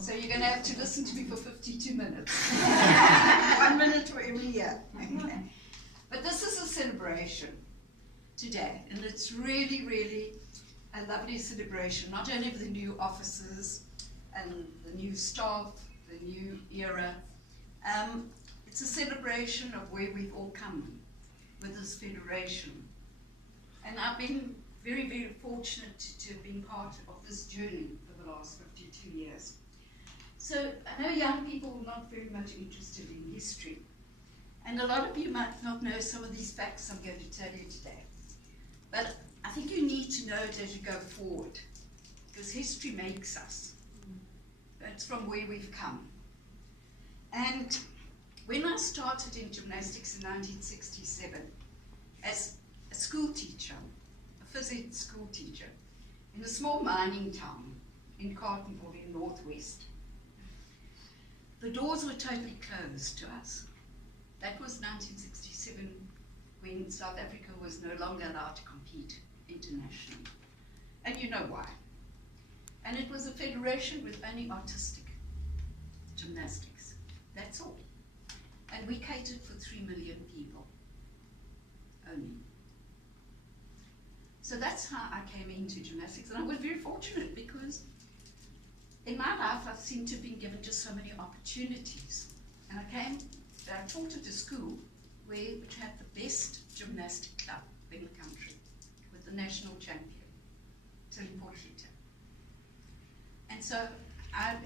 So you're going to have to listen to me for 52 minutes. 1 minute for every year. But this is a celebration today, and it's really, really a lovely celebration, not only of the new officers and the new staff, the new era. It's a celebration of where we've all come with this federation. And I've been very, very fortunate to have been part of this journey for the last 52 years. So I know young people are not very much interested in history. And a lot of you might not know some of these facts I'm going to tell you today. But I think you need to know it as you go forward, because history makes us. It's from where we've come. And when I started in gymnastics in 1967, as a school teacher, a phys ed school teacher, in a small mining town in Carltonville in Northwest, the doors were totally closed to us. That was 1967, when South Africa was no longer allowed to compete internationally. And you know why. And it was a federation with only artistic gymnastics. That's all. And we catered for 3 million people, only. So that's how I came into gymnastics, and I was very fortunate because in my life I seem to have been given just so many opportunities. And I taught at a school which had the best gymnastic club in the country, with the national champion, Tilly Porchita. And so I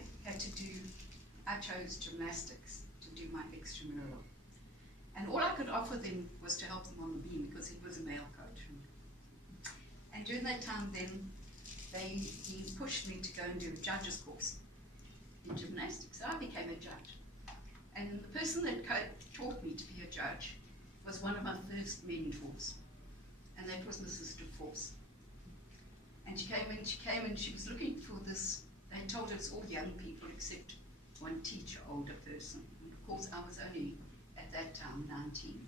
chose gymnastics to do my extramural. And all I could offer them was to help them on the beam, because he was a male coach. And during that time then, he pushed me to go and do a judge's course in gymnastics. So I became a judge. And the person that taught me to be a judge was one of my first mentors. And that was Mrs. DeForce. And she came and she was looking for this. They told us all young people except one teacher, older person. And of course I was only at that time 19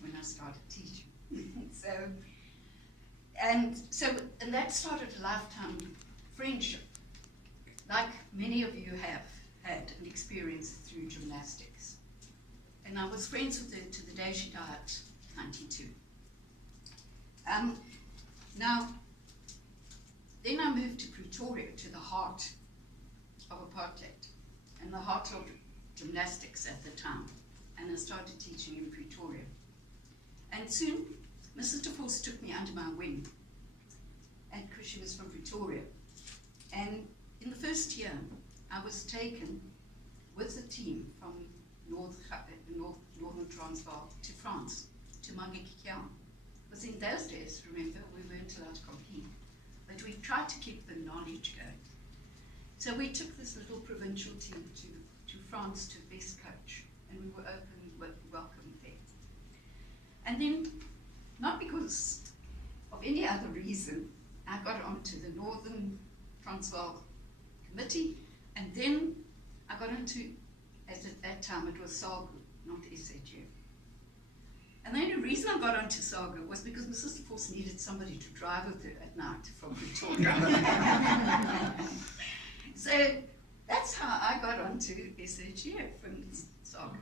when I started teaching. And that started a lifetime friendship, like many of you have had an experience through gymnastics. And I was friends with her to the day she died, 92. Now, then I moved to Pretoria, to the heart of apartheid, and the heart of gymnastics at the time. And I started teaching in Pretoria. And soon, Mrs. DeForce took me under my wing, and because she was from Pretoria. And in the first year, I was taken with a team from Northern Transvaal to France, to Mangekikian. Because in those days, remember, we weren't allowed to compete, but we tried to keep the knowledge going. So we took this little provincial team to France to best coach, and we were welcomed there. And then, not because of any other reason, I got onto the Northern Transvaal Committee, and then I got into, as at that time it was SAGF, not SAGF. And the only reason I got onto SAGF was because Mrs. DeForce needed somebody to drive with her at night from Pretoria. So that's how I got onto SAGF and SAGF.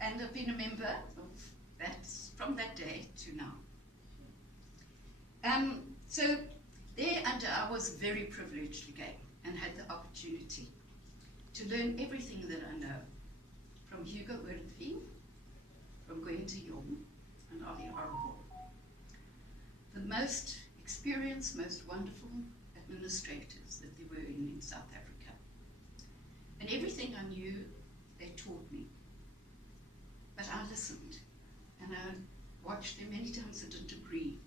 And I've been a member of that from that day to now. So there I was very privileged again and had the opportunity to learn everything that I know from Hugo Orenveen, from Gwente Jong and Ollie Horrible. The most experienced, most wonderful administrators that there were in South Africa. And everything I knew, they taught me. But I listened, and I watched them. Many times I didn't agree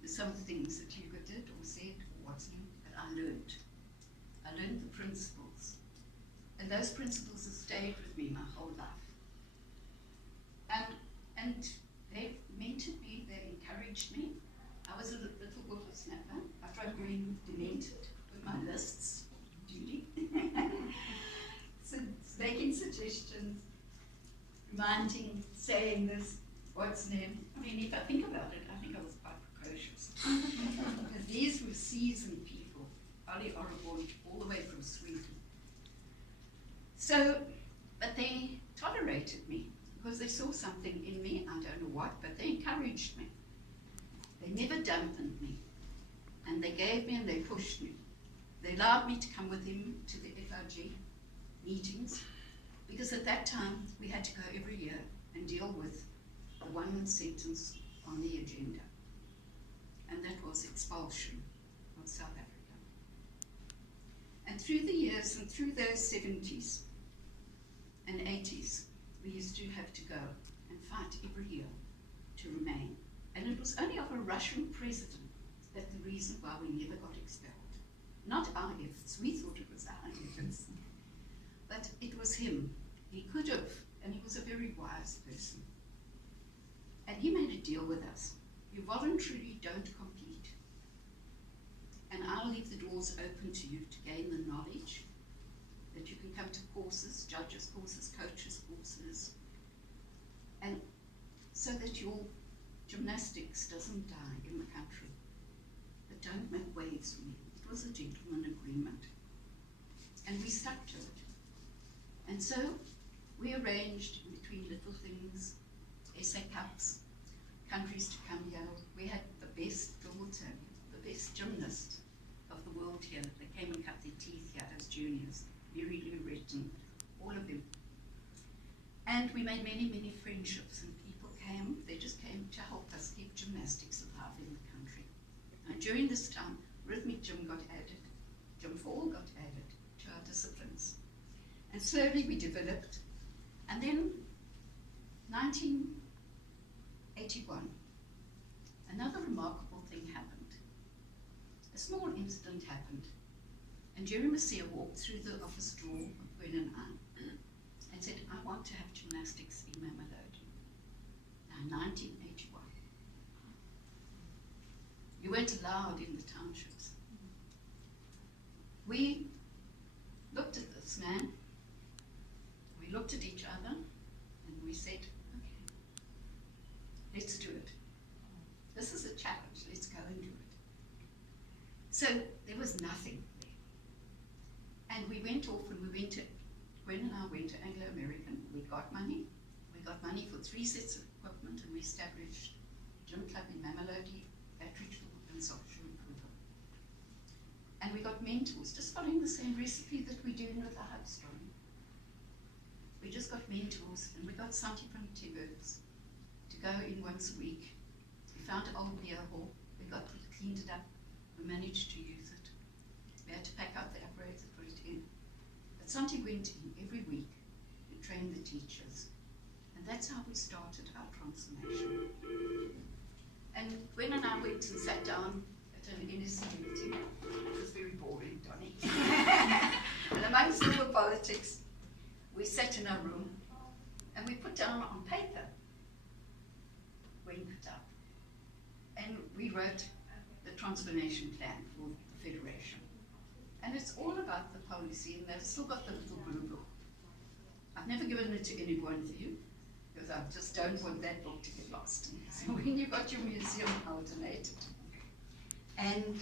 with some of the things that Hugo did or said or wasn't, but I learned. I learned the principles. And those principles have stayed with me my whole life. And they mentored me, they encouraged me. I was a little whippersnapper after I grew demented with my lists, Judy. So making suggestions, reminding, saying this, what's name. I mean, if I think about it, I think I was quite precocious. Because these were seasoned people, Ali Orabon, all the way from Sweden. But they tolerated me because they saw something in me, I don't know what, but they encouraged me. They never dampened me. And they gave me and they pushed me. They allowed me to come with them to the FRG meetings, because at that time we had to go every year and deal with the one sentence on the agenda. And that was expulsion of South Africa. And through the years and through those 70s and 80s, we used to have to go and fight every year to remain. And it was only of a Russian president that the reason why we never got expelled. Not our efforts, we thought it was our efforts. But it was him. He could have, and he was a very wise person. And he made a deal with us. You voluntarily don't compete. And I'll leave the doors open to you to gain the knowledge that you can come to courses, judges courses, coaches courses, and so that your gymnastics doesn't die in the country. But don't make waves for me. It was a gentleman agreement. And we stuck to it. And so we arranged in between little things, SA Cups, countries to come here. We had the best, I will tell you, the best gymnast of the world here. They came and cut their teeth here as juniors. Mary Lou Retton, all of them. And we made many, many friendships, and people came, they just came to help us keep gymnastics alive in the country. And during this time, rhythmic gym got added, gym for all got added to our disciplines. And slowly we developed. And then 1981, another remarkable thing happened. A small incident happened. And Jerry Messiah walked through the office door of Gwen and I and said, I want to have gymnastics in Mamelodi. Now, 1981. You weren't allowed in the townships. We looked at this man, we looked at each other, and we said, okay, let's do it. This is a challenge, let's go and do it. So there was nothing there. And we went off and we went to, Gwen and I went to Anglo-American. We got money. We got money for 3 sets of equipment, and we established a gym club in Mamelodi, Batteryville, and Southampton. And we got mentors, just following the same recipe that we do with the Hubstone. We just got mentors, and we got Santi from Tibbers to go in once a week. We found an old beer hall. We cleaned it up. We managed to use it. We had to pack out the apparatus and put it in. But Santi went in every week and trained the teachers. And that's how we started our transformation. And Gwen and I went and sat down at an NSC meeting. It was very boring, Donnie. And amongst all the politics, we sat in our room and we put down on paper, Gwen put up, and we wrote the transformation plan for the Federation. And it's all about the policy, and they've still got the little blue book. I've never given it to any one of you, because I just don't want that book to get lost. So when you've got your museum, I'll donate it. And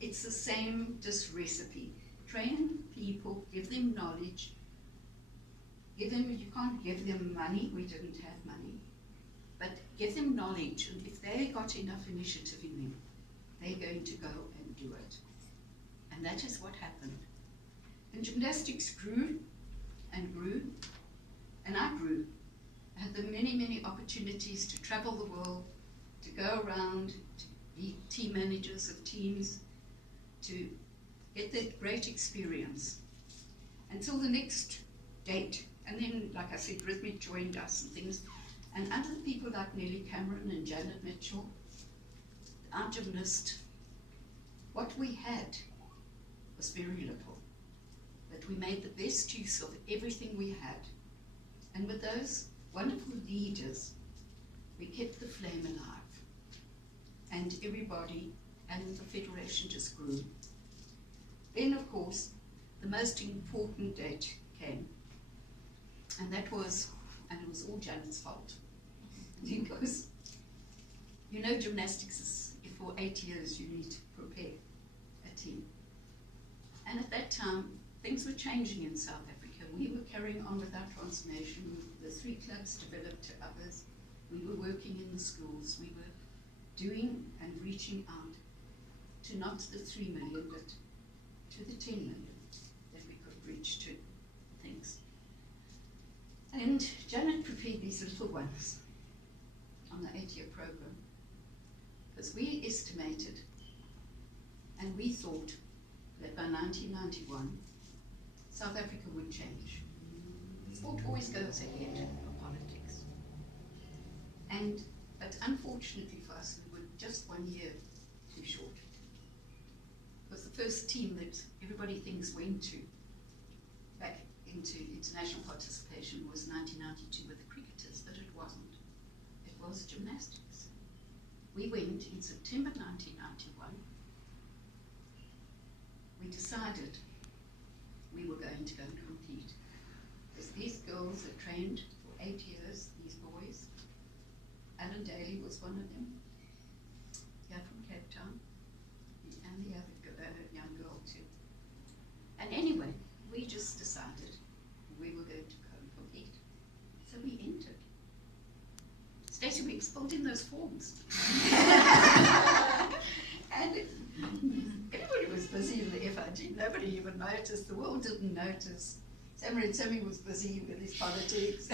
it's the same just recipe. Train people, give them knowledge, you can't give them money, we didn't have money, but give them knowledge, and if they got enough initiative in them, they're going to go and do it. And that is what happened. And gymnastics grew and grew, and I grew. I had the many, many opportunities to travel the world, to go around, to be team managers of teams, to get that great experience until the next date. And then, like I said, Rhythmic joined us and things. And under people like Nellie Cameron and Janet Mitchell, our gymnast, what we had was very little. But we made the best use of everything we had. And with those wonderful leaders, we kept the flame alive. And everybody and the Federation just grew. Then, of course, the most important date came. And that was, and it was all Janet's fault. Because, you know, gymnastics is, for 8 years you need to prepare a team. And at that time, things were changing in South Africa. we were carrying on with our transformation. The 3 clubs developed to others. We were working in the schools. We were doing and reaching out to not the 3 million, but to the 10 million that we could reach to things. And Janet prepared these little ones on the 8-year program, because we estimated and we thought that by 1991, South Africa would change. Sport always goes ahead of politics. But unfortunately for us, we were just 1 year too short. Because the first team that everybody thinks went back into international participation was 1992 with the cricketers, but it wasn't. It was gymnastics. We went in September 1991. We decided we were going to go and compete. Because these girls had trained for 8 years, these boys. Alan Daly was one of them, here from Cape Town, and the other young girl too. And anyway, we just decided we were going to go and compete. So we entered. Stacey, we filled in those forms. And everybody was busy in the FIG. Nobody even noticed. The world didn't notice. Sammy was busy with his politics.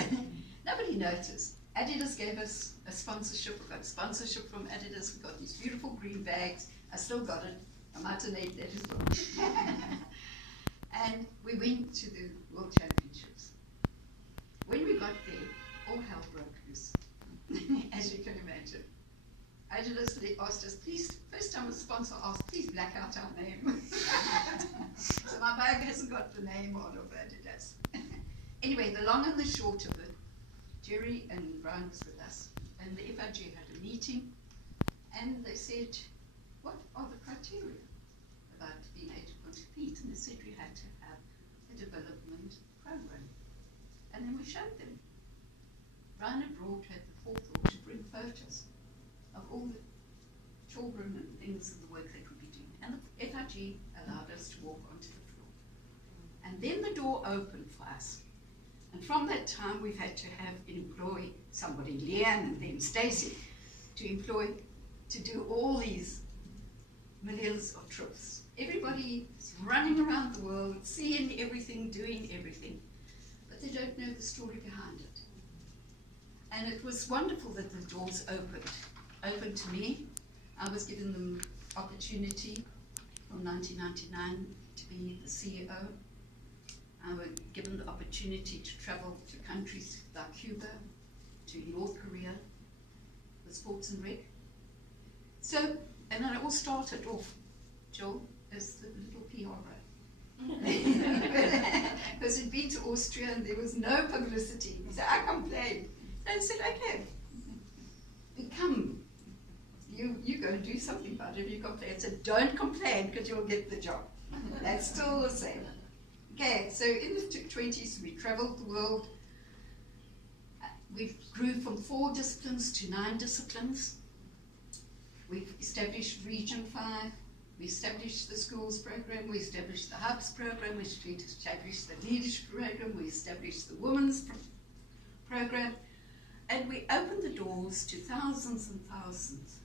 Nobody noticed. Adidas gave us a sponsorship. We got sponsorship from Adidas. We got these beautiful green bags. I still got it. I might donate that as well. And we went to the World Championships. When we got there, all hell broke loose, as you can imagine. Adidas asked us, please, first time a sponsor asked, please black out our name. So my bag hasn't got the name on of Adidas. Anyway, the long and the short of it, Jerry and Brian was with us, and the FIG had a meeting, and they said, what are the criteria about being able to compete? And they said we had to have a development program. And then we showed them. Brian had the forethought to bring photos of all the children and things and the work they could be doing. And the FIG allowed us to walk onto the floor. And then the door opened for us. And from that time, we've had to employ somebody, Leanne and then Stacey, to do all these millions of trips. Everybody is running around the world, seeing everything, doing everything, but they don't know the story behind it. And it was wonderful that the doors opened to me. I was given the opportunity from 1999 to be the CEO. I was given the opportunity to travel to countries like Cuba, to North Korea, with sports and rec. So, and then it all started off, Joel, as the little PR. Because we'd been to Austria and there was no publicity. So I complained. So I said, okay, you go and do something about it if you complain. I said, don't complain because you'll get the job. That's still the same. Okay, so in the 20s, we traveled the world. We grew from 4 disciplines to 9 disciplines. We established Region 5. We established the schools program. We established the hubs program. We established the leadership program. We established the women's program. And we opened the doors to thousands and thousands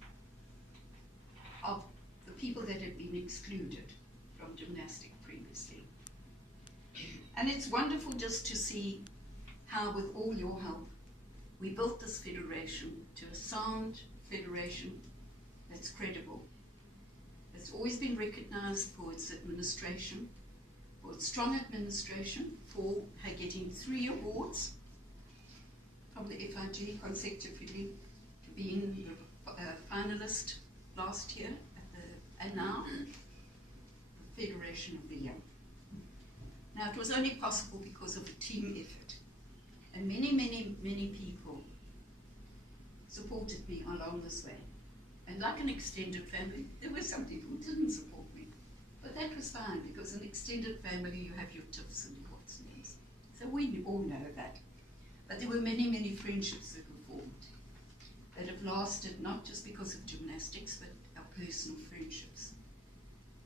of the people that had been excluded from gymnastics previously. And it's wonderful just to see how, with all your help, we built this federation to a sound federation that's credible. It's always been recognized for its administration, for its strong administration, for her getting 3 awards from the FIG consecutively, to being the finalist last year, and now the Federation of the Year. Now, it was only possible because of a team effort. And many, many, many people supported me along this way. And like an extended family, there were some people who didn't support me. But that was fine, because in an extended family, you have your tips and your what's names. So we all know that. But there were many, many friendships that were formed that have lasted not just because of gymnastics, but our personal friendships.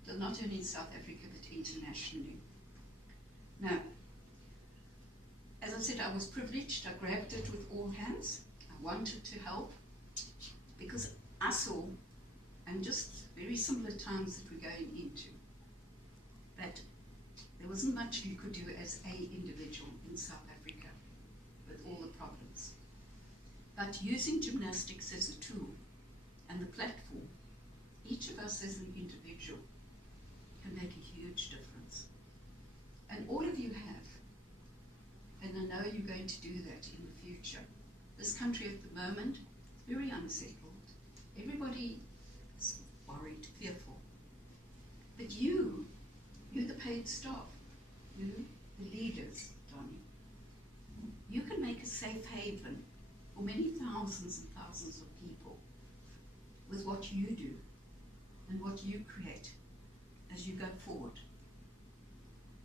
So not only in South Africa, but internationally. Now, I said, I was privileged. I grabbed it with all hands. I wanted to help because I saw, and just very similar times that we're going into, that there wasn't much you could do as a individual in South Africa with all the problems. But using gymnastics as a tool and the platform, each of us as an individual can make a huge difference. And all of you have, and I know you're going to do that in the future. This country at the moment is very unsettled. Everybody is worried, fearful. But you're the paid staff, you, the leaders, Donnie. You can make a safe haven for many thousands and thousands of people with what you do and what you create as you go forward.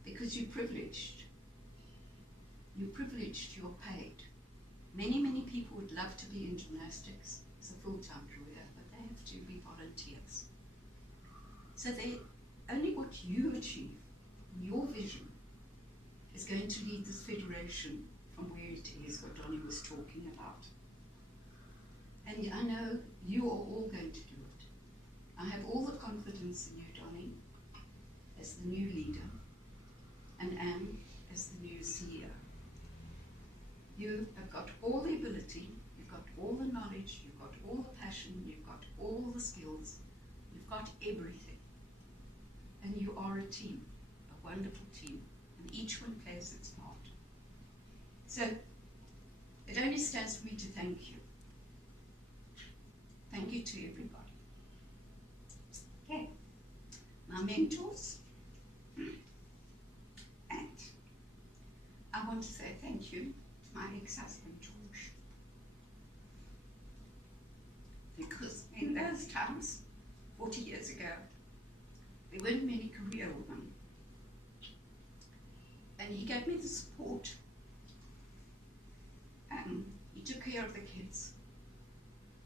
Because you're privileged. You're privileged, you're paid. Many, many people would love to be in gymnastics as a full-time career, but they have to be volunteers. So only what you achieve, your vision, is going to lead this federation from where it is, what Donnie was talking about. And I know you are all going to do it. I have all the confidence in you, Donnie, as the new leader, and Anne as the new CEO. You have got all the ability, you've got all the knowledge, you've got all the passion, you've got all the skills, you've got everything. And you are a team, a wonderful team, and each one plays its part. So, it only stands for me to thank you. Thank you to everybody. Okay, my mentors, and I want to say thank you to my ex-husband George, because in those times, 40 years ago, there weren't many career women, and he gave me the support, and he took care of the kids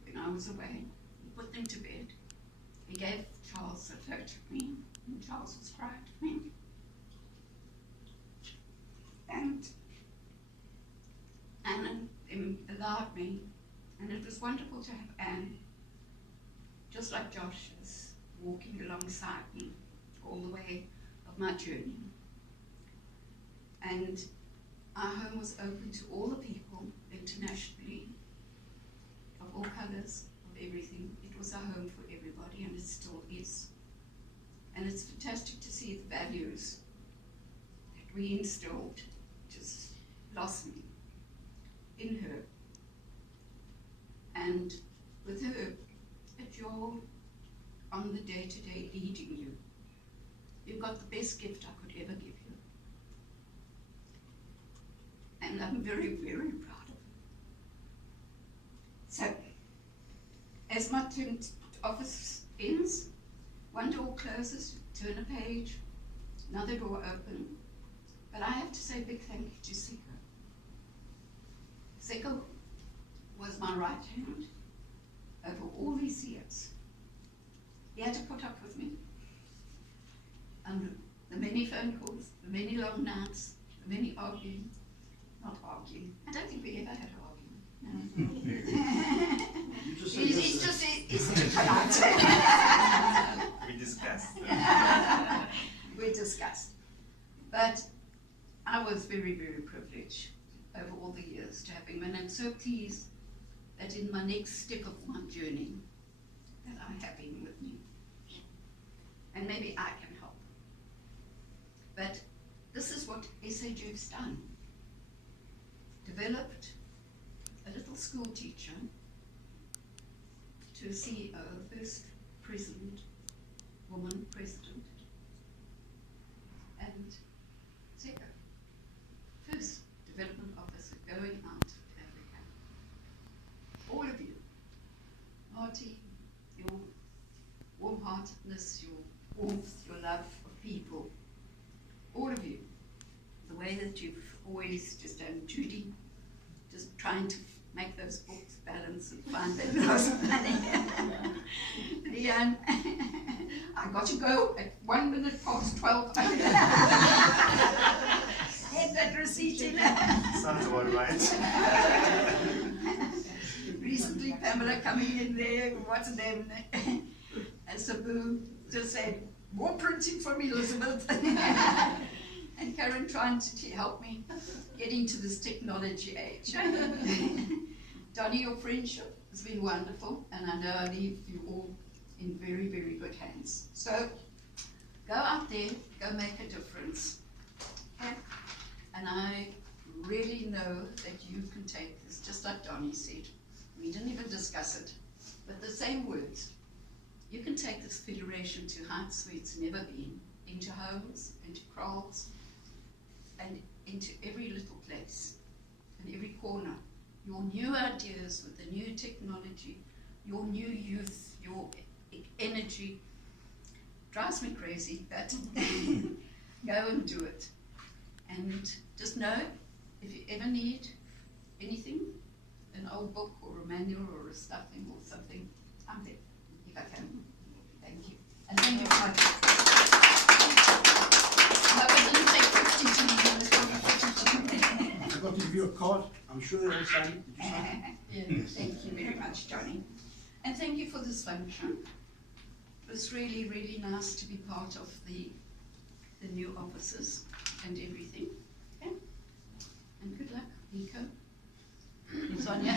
when I was away. He put them to bed. He gave Charles a photo of me, and Charles was proud of me. And Anne allowed me, and it was wonderful to have Anne, just like Josh is, walking alongside me all the way of my journey. And our home was open to all the people internationally, of all colours, of everything. It was a home for everybody, and it still is. And it's fantastic to see the values that we instilled just blossoming in her. And with her at your, on the day-to-day leading you, you've got the best gift I could ever give you. And I'm very, very proud of you. So, as my office ends, one door closes, turn a page, another door open. But I have to say a big thank you to Seko. Seko was my right hand over all these years. He had to put up with me. And the many phone calls, the many long nights, the many arguing. Not arguing. I don't think we ever had arguing. He's too polite. We discussed. We discussed. But I was very, very privileged over all the years to have him, and I'm so pleased that in my next step of my journey that I have him with me. And maybe I can help. But this is what SAGF's done. Developed a little school teacher to a CEO, first president, woman president, and Seko, first development officer going out to Africa. All of you, Marty, your warm-heartedness, your warmth, your love of people, all of you, the way that you've always just done, Judy, just trying to make those books balance and find that lost money. Leanne, I got to go at 1 minute past 12. Get that receipt in. Sounds all right. Recently, Pamela coming in there, what's her name? And Sabu just said, more printing from Elizabeth. And Karen trying to help me get into this technology age. Donnie, your friendship has been wonderful, and I know I leave you all in very, very good hands. So go out there, go make a difference. Okay? And I really know that you can take this, just like Donnie said. We didn't even discuss it, but the same words. You can take this federation to heights where it's never been, into homes, into kraals, and into every little place, in every corner. Your new ideas with the new technology, your new youth, your energy, drives me crazy, but go and do it. And just know, if you ever need anything, an old book or a manual or a stuffing or something, I'm there, if I can. Thank you. And thank you for I hope I didn't take 50 to this one. I got to give you a card. I'm sure they'll sign it. Did you sign it? Yeah, thank you very much, Johnny. And thank you for this function. It was really, really nice to be part of the new offices and everything. Okay? And good luck, Nico. Sonia.